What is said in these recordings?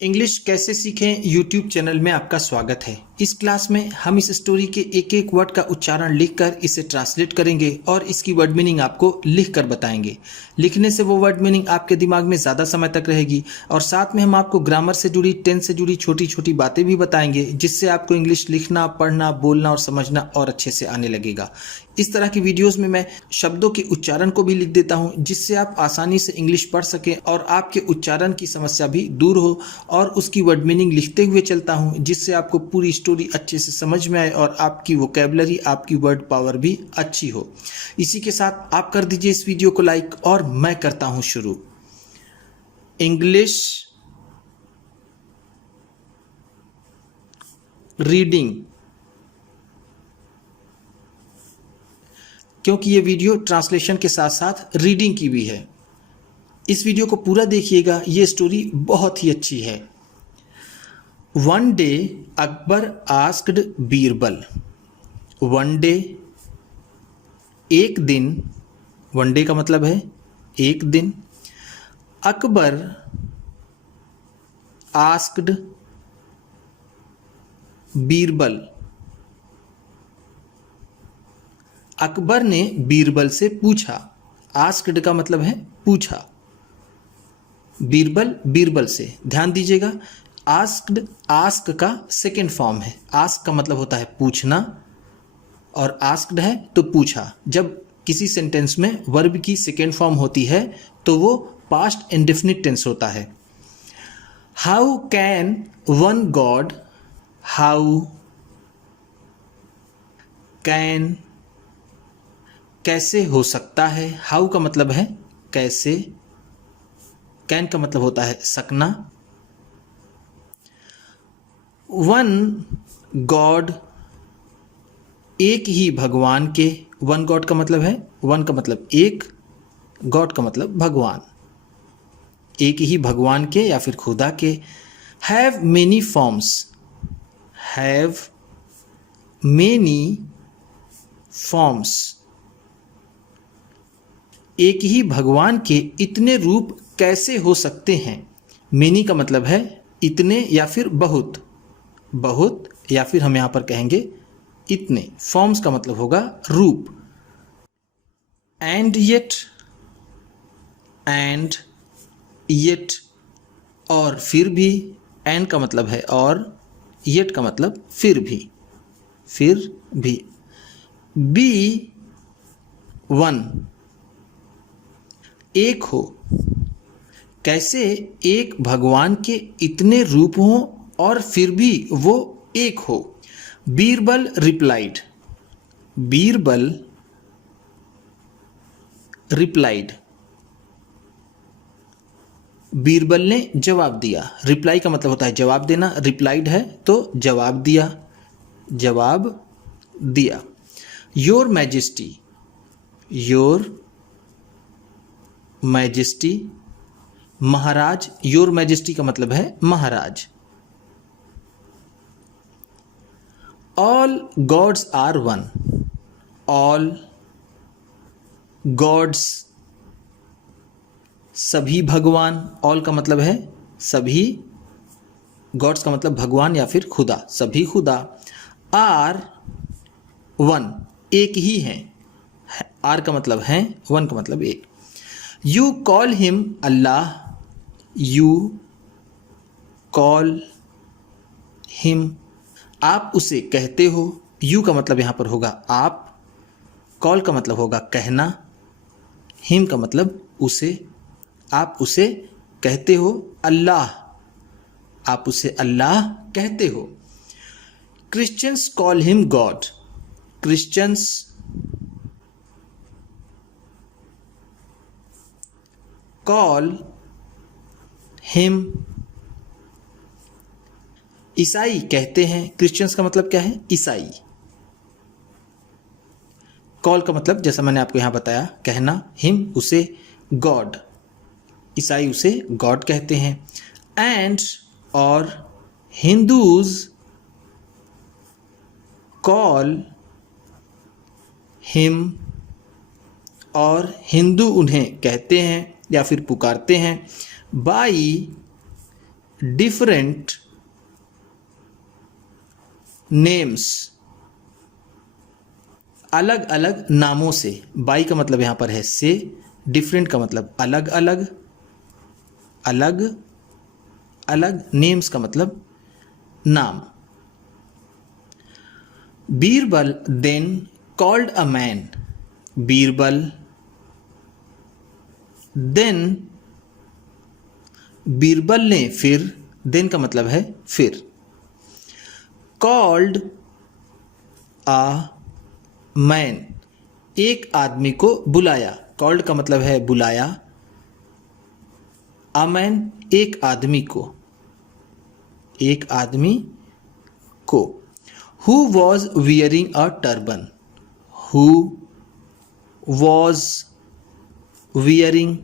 English कैसे सीखें YouTube channel में आपका स्वागत है। इस क्लास में हम इस स्टोरी के एक एक वर्ड का उच्चारण लिखकर इसे ट्रांसलेट करेंगे और इसकी वर्ड मीनिंग आपको लिखकर बताएंगे। लिखने से वो वर्ड मीनिंग आपके दिमाग में ज़्यादा समय तक रहेगी और साथ में हम आपको ग्रामर से जुड़ी, टेंस से जुड़ी छोटी छोटी बातें भी बताएंगे, जिससे आपको इंग्लिश लिखना, पढ़ना, बोलना और समझना और अच्छे से आने लगेगा। इस तरह की वीडियोस में मैं शब्दों के उच्चारण को भी लिख देता हूं, जिससे आप आसानी से इंग्लिश पढ़ सकें और आपके उच्चारण की समस्या भी दूर हो, और उसकी वर्ड मीनिंग लिखते हुए चलता हूं, जिससे आपको पूरी स्टोरी अच्छे से समझ में आए और आपकी वोकैबुलरी, आपकी वर्ड पावर भी अच्छी हो। इसी के साथ आप कर दीजिए इस वीडियो को लाइक और मैं करता हूं शुरू। इंग्लिश रीडिंग, क्योंकि ये वीडियो ट्रांसलेशन के साथ साथ रीडिंग की भी है। इस वीडियो को पूरा देखिएगा, ये स्टोरी बहुत ही अच्छी है। One day Akbar asked Birbal. One day, एक दिन, वन डे का मतलब है एक दिन। अकबर आस्क्ड बीरबल, अकबर ने बीरबल से पूछा। आस्क्ड का मतलब है पूछा, बीरबल बीरबल से। ध्यान दीजिएगा, आस्क्ड आस्क का सेकेंड फॉर्म है। आस्क का मतलब होता है पूछना और आस्क्ड है तो पूछा। जब किसी सेंटेंस में वर्ब की सेकेंड फॉर्म होती है तो वो पास्ट इंडेफिनिट टेंस होता है। How can one God, how can, कैसे हो सकता है। हाउ का मतलब है कैसे, कैन का मतलब होता है सकना। वन गॉड, एक ही भगवान के। वन गॉड का मतलब है, वन का मतलब एक, गॉड का मतलब भगवान, एक ही भगवान के या फिर खुदा के। Have many forms, have many forms, एक ही भगवान के इतने रूप कैसे हो सकते हैं। मेनी का मतलब है इतने या फिर बहुत, बहुत या फिर हम यहां पर कहेंगे इतने। फॉर्म्स का मतलब होगा रूप। एंड येट, एंड येट, और फिर भी। एंड का मतलब है और, येट का मतलब फिर भी, फिर भी। बी वन, एक हो। कैसे एक भगवान के इतने रूप हों और फिर भी वो एक हो। बीरबल रिप्लाइड, बीरबल रिप्लाइड, बीरबल ने जवाब दिया। रिप्लाई का मतलब होता है जवाब देना, रिप्लाइड है तो जवाब दिया, जवाब दिया। योर मैजेस्टी, योर मैजेस्टी, महाराज। योर मैजेस्टी का मतलब है महाराज। All gods are one, all gods, सभी भगवान। ऑल का मतलब है सभी, गॉड्स का मतलब भगवान या फिर खुदा, सभी खुदा। आर वन, एक ही हैं। आर का मतलब है, वन का मतलब एक। You call him Allah, you call him, आप उसे कहते हो। यू का मतलब यहां पर होगा आप, कॉल का मतलब होगा कहना, हिम का मतलब उसे, आप उसे कहते हो। अल्लाह, आप उसे अल्लाह कहते हो। Christians call him God, Christians call him, ईसाई कहते हैं। क्रिश्चियंस का मतलब क्या है, ईसाई। कॉल का मतलब जैसा मैंने आपको यहां बताया कहना, हिम उसे, गॉड ईसाई उसे गॉड कहते हैं। एंड और हिंदूज कॉल हिम, और हिंदू उन्हें कहते हैं या फिर पुकारते हैं बाई डिफरेंट नेम्स, अलग अलग नामों से। बाई का मतलब यहां पर है से, डिफरेंट का मतलब अलग अलग, अलग अलग, नेम्स का मतलब नाम। Birbal then called a man, Birbal then, Birbal ने फिर, देन का मतलब है फिर, कॉल्ड अ मैन, एक आदमी को बुलाया। कॉल्ड का मतलब है बुलाया, अ मैन एक आदमी को, एक आदमी को। Who was wearing a turban, who was wearing,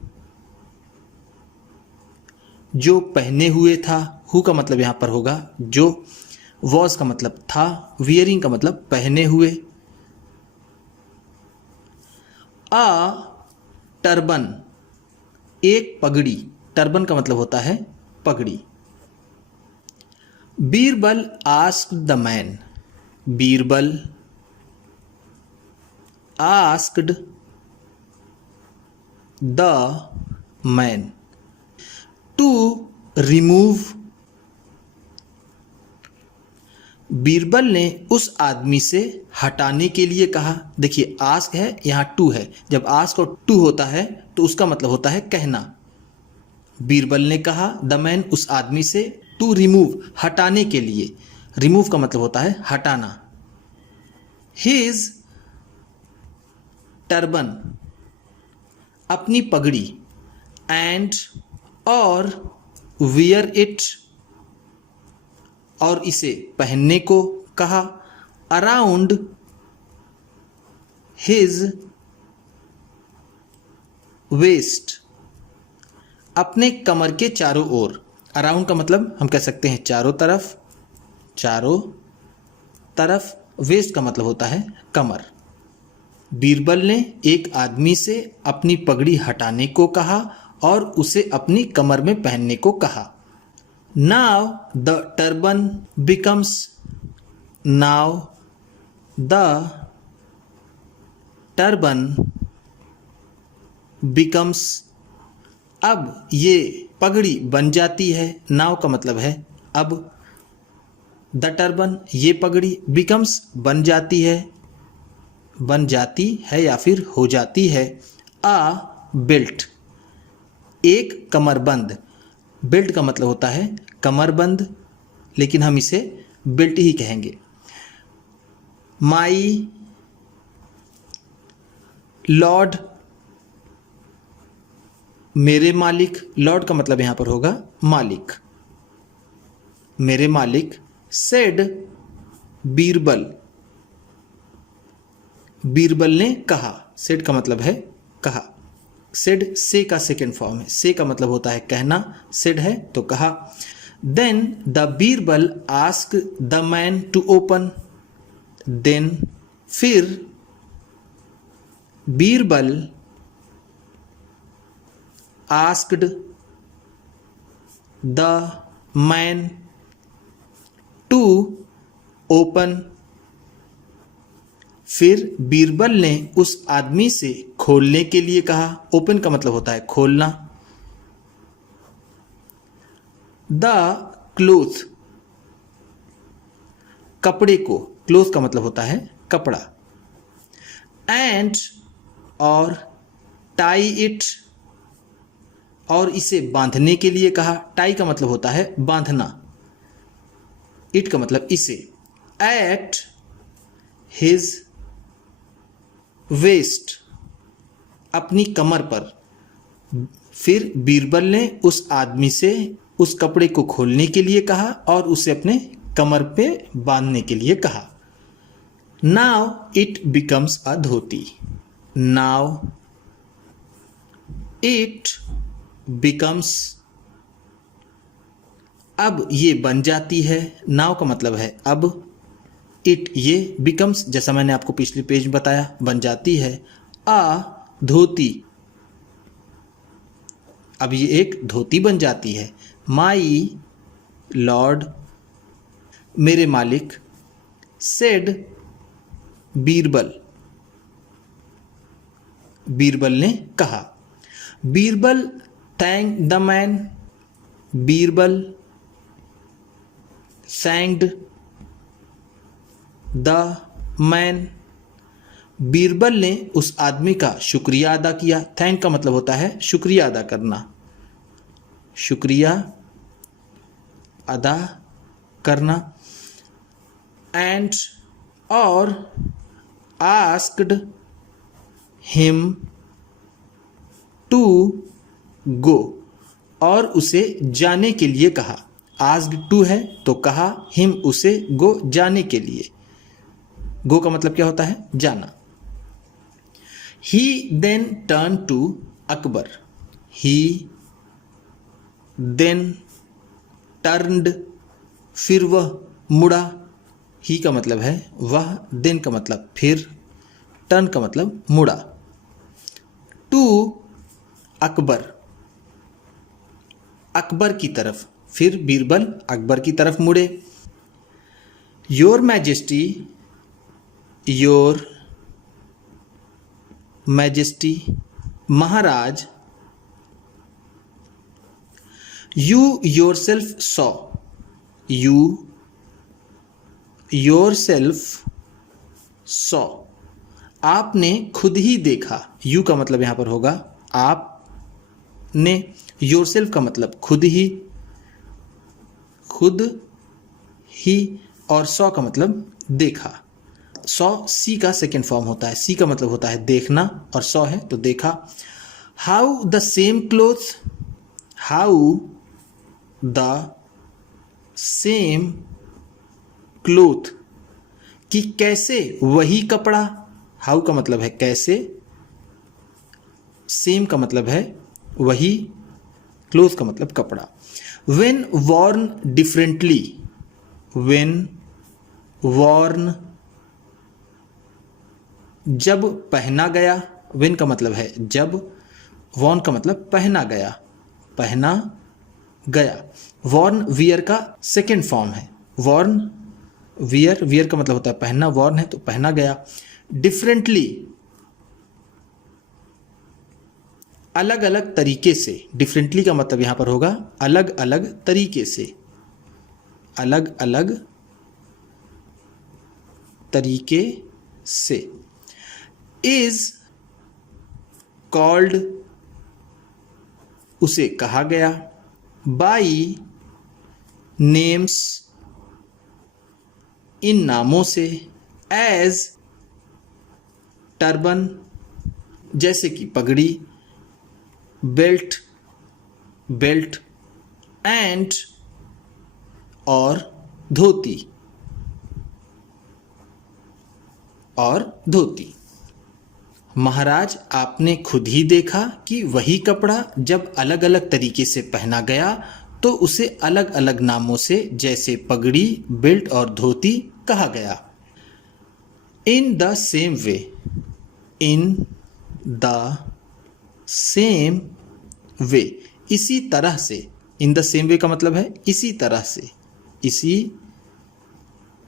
जो पहने हुए था। हु का मतलब यहां पर होगा जो, वॉज का मतलब था, वियरिंग का मतलब पहने हुए। अ टर्बन, एक पगड़ी, टर्बन का मतलब होता है पगड़ी। Birbal asked the man, Birbal asked the man to remove, Birbal ने उस आदमी से हटाने के लिए कहा। देखिए आस्क है, यहां टू है। जब आस्क और टू होता है तो उसका मतलब होता है कहना। बीरबल ने कहा द मैन, उस आदमी से, टू रिमूव, हटाने के लिए। रिमूव का मतलब होता है हटाना। हिज टर्बन, अपनी पगड़ी, एंड और, वियर इट, और इसे पहनने को कहा। अराउंड हिज वेस्ट, अपने कमर के चारों ओर। अराउंड का मतलब हम कह सकते हैं चारों तरफ, चारों तरफ। वेस्ट का मतलब होता है कमर। बीरबल ने एक आदमी से अपनी पगड़ी हटाने को कहा और उसे अपनी कमर में पहनने को कहा। Now the turban becomes, now the turban becomes, अब ये पगड़ी बन जाती है। नाउ का मतलब है अब। द टर्बन, ये पगड़ी, बिकम्स बन जाती है, बन जाती है या फिर हो जाती है। आ बेल्ट, एक कमरबंद। बेल्ट का मतलब होता है कमरबंद, लेकिन हम इसे बेल्ट ही कहेंगे। माई लॉर्ड, मेरे मालिक। लॉर्ड का मतलब यहां पर होगा मालिक, मेरे मालिक। सेड बीरबल, बीरबल ने कहा। सेड का मतलब है कहा। सेड से का सेकेंड फॉर्म है। से का मतलब होता है कहना, सेड है तो कहा। Then the Birbal ask the man to open, then फिर Birbal asked the man to open, फिर बीरबल ने उस आदमी से खोलने के लिए कहा। ओपन का मतलब होता है खोलना। द क्लोथ, कपड़े को, क्लोथ का मतलब होता है कपड़ा। एंड और, टाई इट, और इसे बांधने के लिए कहा। टाई का मतलब होता है बांधना, इट का मतलब इसे। एट हिज वेस्ट, अपनी कमर पर। फिर बीरबल ने उस आदमी से उस कपड़े को खोलने के लिए कहा और उसे अपने कमर पे बांधने के लिए कहा। Now it becomes a dhoti, now it becomes, अब ये बन जाती है। नाउ का मतलब है अब, इट ये, बिकम्स जैसा मैंने आपको पिछले पेज में बताया बन जाती है। आ धोती, अब ये एक धोती बन जाती है। माई लॉर्ड, मेरे मालिक, सेड, बीरबल, बीरबल ने कहा। Birbal thank the man, Birbal thanked the man, Birbal ने उस आदमी का शुक्रिया अदा किया। थैंक का मतलब होता है शुक्रिया अदा करना, शुक्रिया अदा करना। एंड और आस्क्ड हिम टू गो, और उसे जाने के लिए कहा। आस्क्ड टू है तो कहा, हिम उसे, गो जाने के लिए। गो का मतलब क्या होता है? जाना। He then turn to Akbar, he then turned, फिर वह मुड़ा। ही का मतलब है वह, देन का मतलब फिर, टर्न का मतलब मुड़ा। टू अकबर, अकबर की तरफ, फिर बीरबल अकबर की तरफ मुड़े। Your majesty, your majesty, Maharaj. You yourself saw, you yourself saw, आपने खुद ही देखा। यू का मतलब यहां पर होगा आपने, योरसेल्फ का मतलब खुद ही, खुद ही, और सॉ का मतलब देखा। सॉ सी का सेकेंड फॉर्म होता है। सी का मतलब होता है देखना और सॉ है तो देखा। How the same cloth, how the same cloth, कि कैसे वही कपड़ा। हाउ का मतलब है कैसे, सेम का मतलब है वही, क्लोथ का मतलब कपड़ा। When worn differently, when worn, जब पहना गया। व्हेन का मतलब है जब, वॉर्न का मतलब पहना गया, पहना गया। वॉर्न वियर का सेकेंड फॉर्म है। वॉर्न वियर, वियर का मतलब होता है पहनना, वॉर्न है तो पहना गया। डिफरेंटली, अलग अलग तरीके से। डिफरेंटली का मतलब यहां पर होगा अलग अलग तरीके से, अलग अलग तरीके से। इज कॉल्ड, उसे कहा गया। बाई नेम्स, इन नामों से। एज टर्बन, जैसे कि पगड़ी। Belt, belt. एंड, और धोती, और धोती। महाराज आपने खुद ही देखा कि वही कपड़ा जब अलग अलग तरीके से पहना गया तो उसे अलग अलग नामों से जैसे पगड़ी, बेल्ट और धोती कहा गया। In the same way, in the same way, इसी तरह से। इन द सेम वे का मतलब है इसी तरह से, इसी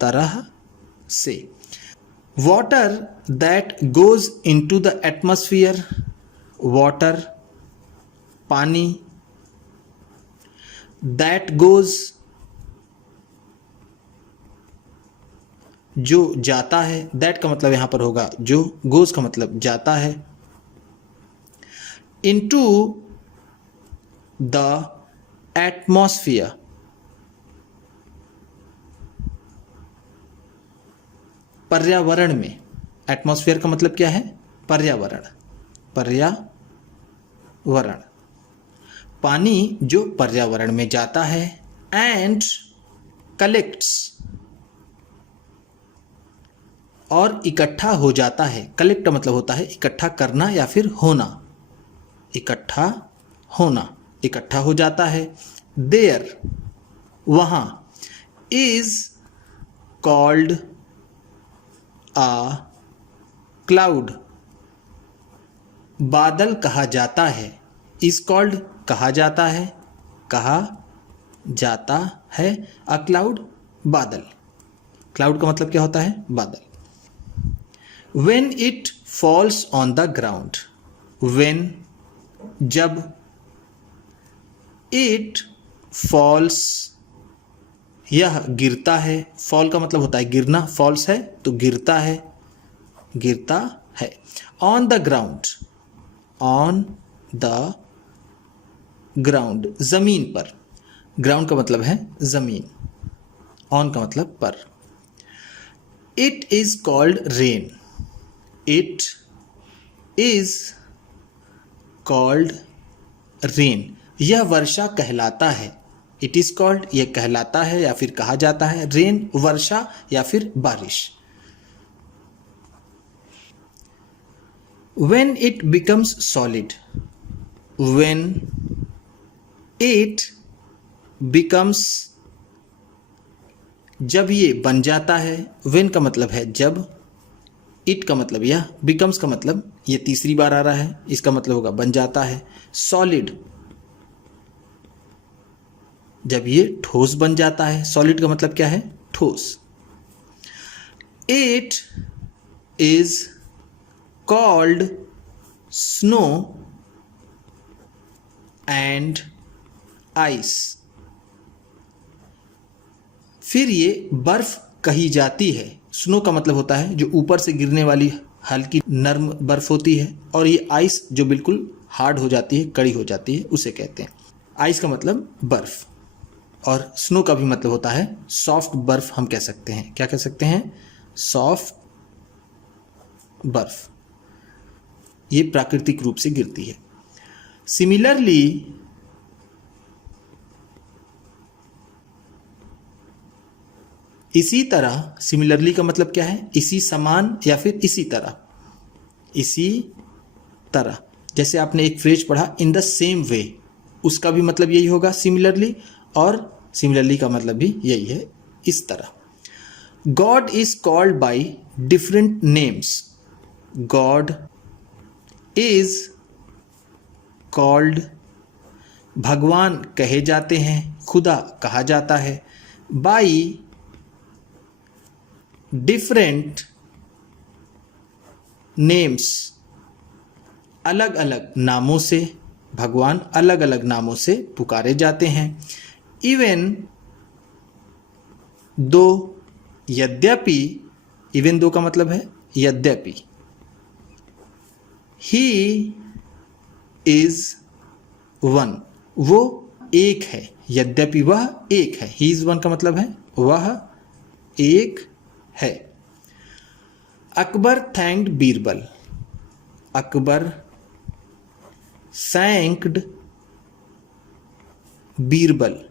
तरह से। Water that goes in to the atmosphere, water पानी। दैट गोज, जो जाता है। दैट का मतलब यहां पर होगा जो, गोज का मतलब जाता है। इनटू द एटमॉस्फियर, पर्यावरण में। एटमॉस्फेयर का मतलब क्या है? पर्यावरण, पर्यावरण। पानी जो पर्यावरण में जाता है। एंड कलेक्ट्स, और इकट्ठा हो जाता है। कलेक्ट का मतलब होता है इकट्ठा करना या फिर होना, इकट्ठा होना, इकट्ठा हो जाता है। देयर, वहां। इज कॉल्ड आ क्लाउड, बादल कहा जाता है। इज कॉल्ड कहा जाता है, कहा जाता है। अ क्लाउड बादल। क्लाउड का मतलब क्या होता है? बादल। When it falls on the ground. When जब, इट फॉल्स यह गिरता है। फॉल का मतलब होता है गिरना, फॉल्स है तो गिरता है, गिरता है। On the ground, on the ground जमीन पर। ग्राउंड का मतलब है जमीन, ऑन का मतलब पर। It is called rain. It is called rain. यह वर्षा कहलाता है। इट इज कॉल्ड, यह कहलाता है या फिर कहा जाता है। रेन वर्षा या फिर बारिश। When it becomes solid, when it becomes, जब ये बन जाता है। when का मतलब है जब, it का मतलब यह, becomes का मतलब ये तीसरी बार आ रहा है, इसका मतलब होगा बन जाता है। solid जब ये ठोस बन जाता है। solid का मतलब क्या है? ठोस। it is called snow and ice। फिर ये बर्फ कही जाती है। स्नो का मतलब होता है जो ऊपर से गिरने वाली हल्की नर्म बर्फ होती है, और ये आइस जो बिल्कुल हार्ड हो जाती है, कड़ी हो जाती है, उसे कहते हैं। आइस का मतलब बर्फ, और स्नो का भी मतलब होता है सॉफ्ट बर्फ। हम कह सकते हैं, क्या कह सकते हैं? सॉफ्ट बर्फ। ये प्राकृतिक रूप से गिरती है। सिमिलरली, इसी तरह। सिमिलरली का मतलब क्या है? इसी समान या फिर इसी तरह। इसी तरह, जैसे आपने एक फ्रेज पढ़ा इन द सेम वे, उसका भी मतलब यही होगा सिमिलरली, और सिमिलरली का मतलब भी यही है, इस तरह। God is called by different names. God is called, भगवान कहे जाते हैं, खुदा कहा जाता है। बाई डिफरेंट नेम्स, अलग अलग नामों से, भगवान अलग अलग नामों से पुकारे जाते हैं। इवन दो, यद्यपि, इवन दो का मतलब है यद्यपि। ही इज वन, वो एक है। यद्यपि वह एक है। ही इज वन का मतलब है वह एक है। अकबर थैंक्ड बीरबल। अकबर थैंक्ड बीरबल।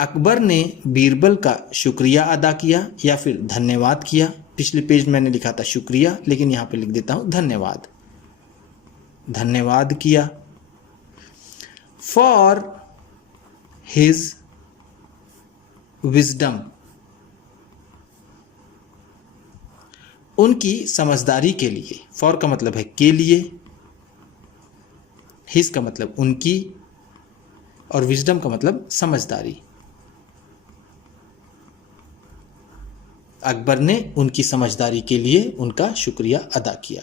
अकबर ने बीरबल का शुक्रिया अदा किया या फिर धन्यवाद किया। पिछले पेज मैंने लिखा था शुक्रिया, लेकिन यहां पे लिख देता हूं धन्यवाद। धन्यवाद किया। फॉर हिज विजडम, उनकी समझदारी के लिए। फॉर का मतलब है के लिए, हिज का मतलब उनकी, और विजडम का मतलब समझदारी। अकबर ने उनकी समझदारी के लिए उनका शुक्रिया अदा किया।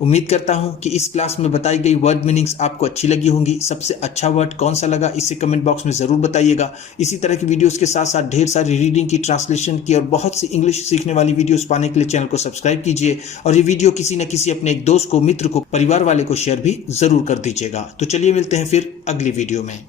उम्मीद करता हूं कि इस क्लास में बताई गई वर्ड मीनिंग्स आपको अच्छी लगी होंगी। सबसे अच्छा वर्ड कौन सा लगा इसे कमेंट बॉक्स में ज़रूर बताइएगा। इसी तरह की वीडियोस के साथ साथ ढेर सारी रीडिंग की, ट्रांसलेशन की और बहुत सी इंग्लिश सीखने वाली वीडियोस पाने के लिए चैनल को सब्सक्राइब कीजिए, और ये वीडियो किसी न किसी अपने एक दोस्त को, मित्र को, परिवार वाले को शेयर भी ज़रूर कर दीजिएगा। तो चलिए मिलते हैं फिर अगली वीडियो में।